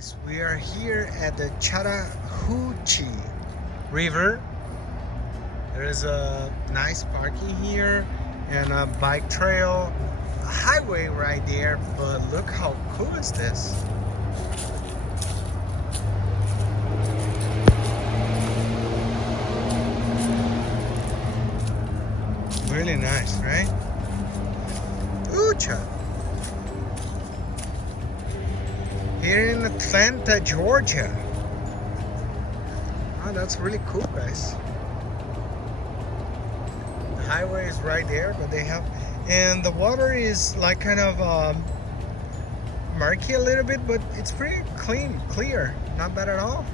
Guys, we are here at the Chattahoochee River. There is a nice parking here and a bike trail, a highway right there, but look how cool is this? Really nice, right? Ooh-cha. Here in Atlanta, Georgia. Oh, that's really cool, guys. The highway is right there, but they have, and the water is like kind of murky a little bit, but it's pretty clean, clear, not bad at all.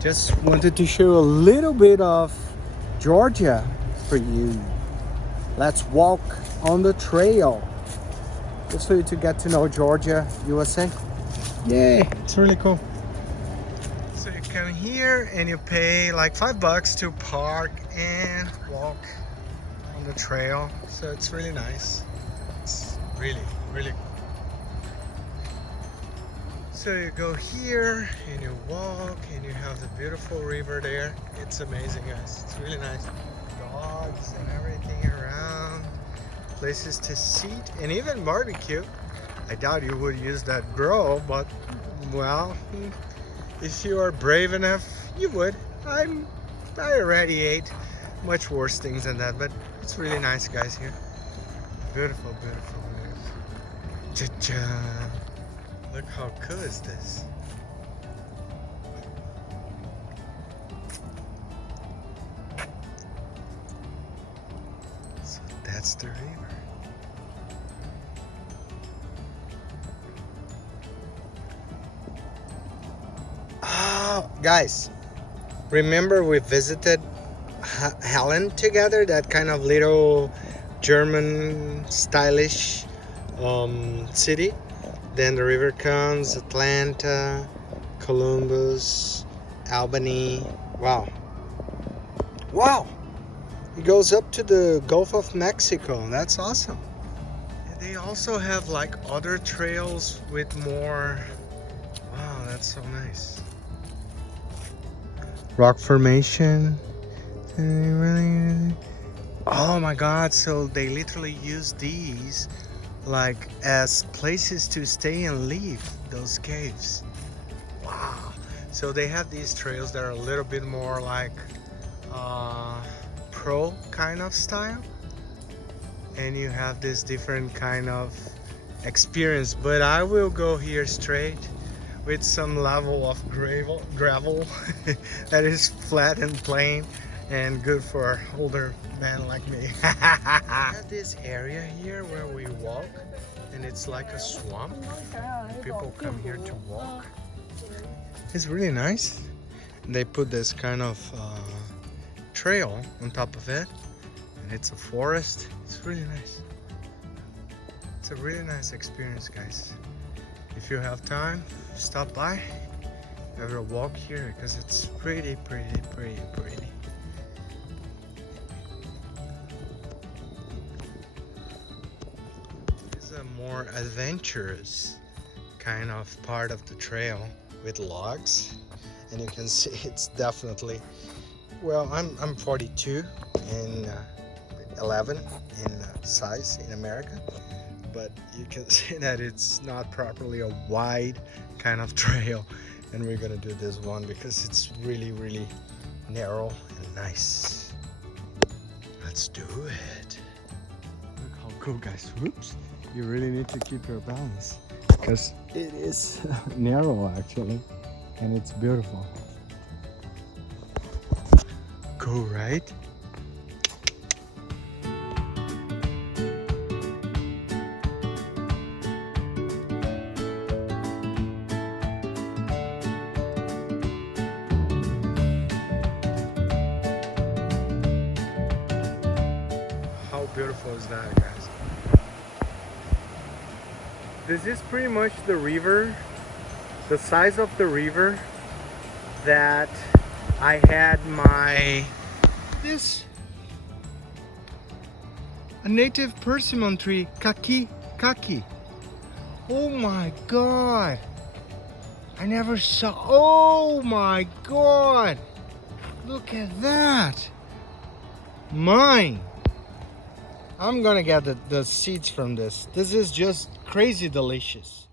Just wanted to show a little bit of Georgia for you. Let's walk on the trail. Just for you to get to know Georgia, USA. Yeah, it's really cool. So you come here and you pay like $5 to park and walk on the trail. So it's really nice. It's really, really cool. So you go here and you walk and you have the beautiful river there. It's amazing, guys. It's really nice. Dogs and everything around. Places to sit and even barbecue. I doubt you would use that grill, but well, if you are brave enough, you would. I already ate much worse things than that, but it's really nice, guys, here. Beautiful, beautiful, beautiful. Cha-cha. Look how cool is this? So that's the river. Oh, guys, remember we visited Helen together, that kind of little German stylish city. Then the river comes, Atlanta, Columbus, Albany. Wow. Wow. It goes up to the Gulf of Mexico. That's awesome. And they also have like other trails with more. Wow, that's so nice. Rock formation. Oh my God, so they literally use these like as places to stay and live, those caves. Wow. So they have these trails that are a little bit more like pro kind of style, and you have this different kind of experience, but I will go here straight with some level of gravel that is flat and plain and good for older men like me. Have this area here where we walk, and it's like a swamp. People come here to walk. It's really nice. They put this kind of trail on top of it, and it's a forest. It's really nice. It's a really nice experience, guys. If you have time, stop by, have a walk here, because it's pretty. It's a more adventurous kind of part of the trail with logs, and you can see it's definitely, well, I'm 42 and 11 in size in America, but you can see that it's not properly a wide kind of trail, and we're gonna do this one because it's really narrow and nice. Let's do it. Look how cool, guys. Whoops. You really need to keep your balance because it is narrow actually, and it's beautiful. Cool, right? How beautiful is that, guys? This is pretty much the river, the size of the river that I had a native persimmon tree, kaki. Oh my God. I never saw. Oh my God. Look at that. Mine. I'm gonna get the seeds from this. This is just crazy delicious.